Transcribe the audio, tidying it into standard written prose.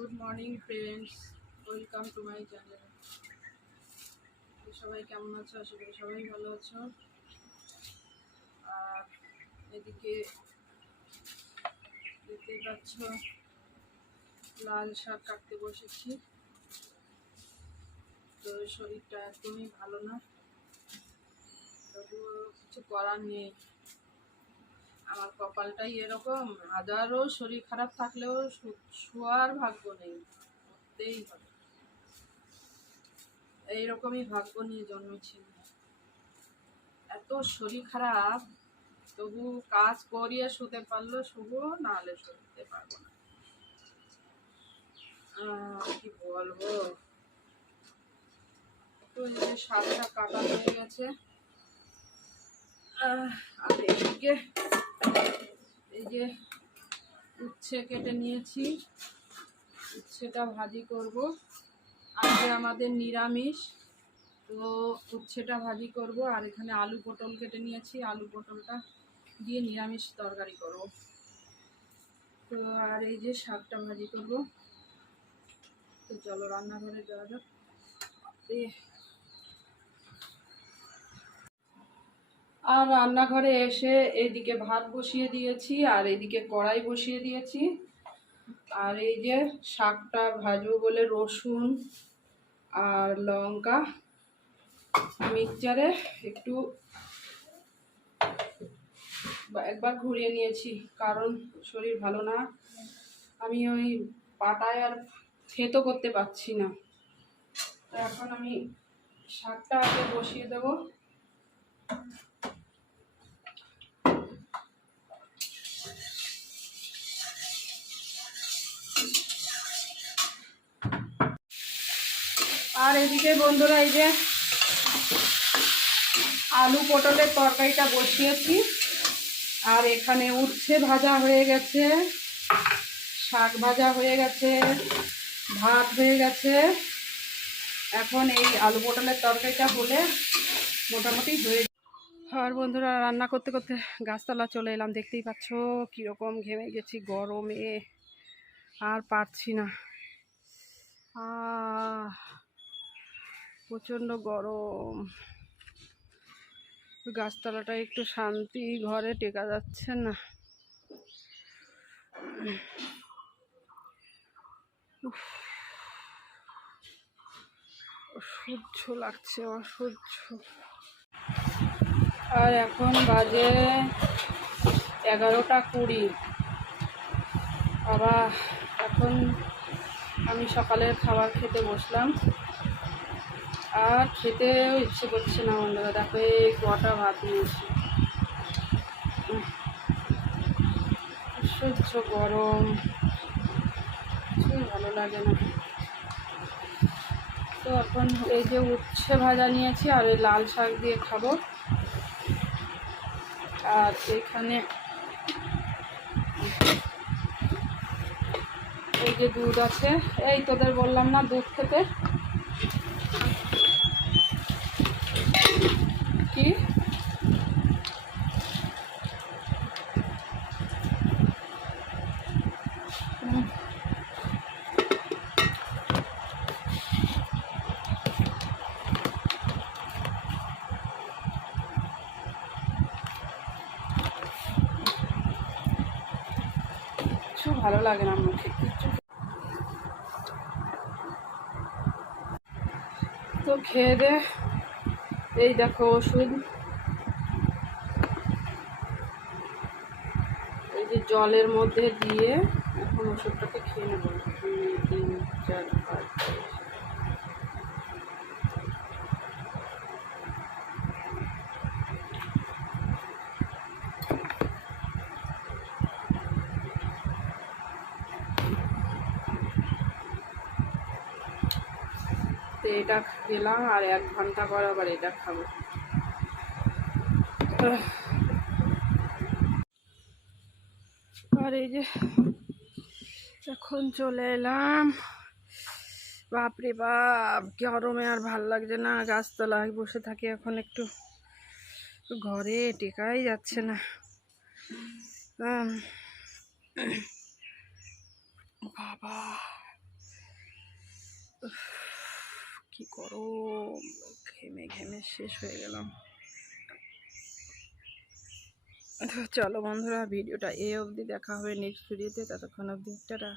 Good morning friends, welcome to my channel. সবাই কেমন আছো? আশা করি সবাই ভালো আছো। আর এদিকে দেখতে পাচ্ছ লাল শাক কাটতে বসেছি। তো শরীরটা একদমই ভালো না, তবুও কিছু করার নেই। আমার কপালটাই এরকম, হাজারো শরীর খারাপ থাকলেও শোয়ার ভাগ্য নেই, করতেই হবে। এইরকমই ভাগ্য নিয়ে জন্মেছি। এত শরীর খারাপ, তবু কাজ করিয়ে শুতে পারলো শুবো, নাহলে শুতে পারবো না। কি বলবো, তো এই শাকটা কাটা হয়ে গেছে। আর এদিকে এই যে উচ্ছে কেটে নিয়েছি, উচ্ছেটা ভাজি করব। আজকে আমাদের নিরামিষ, তো উচ্ছেটা ভাজি করব। আর এখানে আলু পটল কেটে নিয়েছি, আলু পটলটা দিয়ে নিরামিষ তরকারি করব। তো আর এই যে শাকটা ভাজি করব। তো চলো রান্নাঘরে যাওয়া যাক। আর রান্নাঘরে এসে এইদিকে ভাত বসিয়ে দিয়েছি, আর এইদিকে কড়াই বসিয়ে দিয়েছি। আর এই যে শাকটা ভাজবো বলে রসুন আর লঙ্কা মিক্সচারে একটু একবার ঘুরিয়ে নিয়েছি, কারণ শরীর ভালো না। আমি ওই পাটায় আর থেতো করতে পারছি না। তো এখন আমি শাকটা আগে বসিয়ে দেবো। আর এদিকে বন্ধুরা এই যে আলু পটলের তরকারিটা বসিয়েছি। আর এখানে উচ্ছে ভাজা হয়ে গেছে, শাক ভাজা হয়ে গেছে, ভাত হয়ে গেছে। এখন এই আলু পটলের তরকারিটা হলে মোটামুটি হয়ে। আর বন্ধুরা রান্না করতে করতে গাছতলা চলে এলাম। দেখতেই পাচ্ছ কীরকম ঘেমে গেছি গরমে, আর পারছি না। প্রচণ্ড গরম, গাছতলাটা একটু শান্তি, ঘরে টেকা যাচ্ছে না। অসহ্য লাগছে, অসহ্য। আর এখন বাজে 11টা 20। আবার এখন আমি সকালের খাবার খেতে বসলাম, আর খেতেও ইচ্ছে করছে না বন্ধুরা। দেখো এই কটা ভাত নিয়েছি, অসহ্য গরম, কিছুই ভালো লাগে না। তো এখন এই যে উচ্ছে ভাজা নিয়েছি, আর এই লাল শাক দিয়ে খাবো। আর এখানে এই যে দুধ আছে, এই তোদের বললাম না দুধ খেতে, কি কিছু ভালো লাগে না মুখে কিছু। তো খেয়ে দে, এই দেখো ওষুধ, এই যে জলের মধ্যে দিয়ে এখন ওষুধটাকে খেয়ে নেব। 2, 3, 4, 5, 6। তো এটা খেলাম, আর 1 ঘন্টা পর আবার এটা খাবো। আর এই যে এখন চলে এলাম। বাপরে বাপ, গরমে আর ভাল লাগছে না, গাছতলায় বসে থাকি এখন, একটু ঘরে টেকাই যাচ্ছে না। বাবা কি করো, ঘেমে ঘেমে শেষ হয়ে গেলাম। তো চলো বন্ধুরা, ভিডিওটা এই অবধি, দেখা হবে নেক্সট ভিডিওতে, ততক্ষণ অবধি টাটা।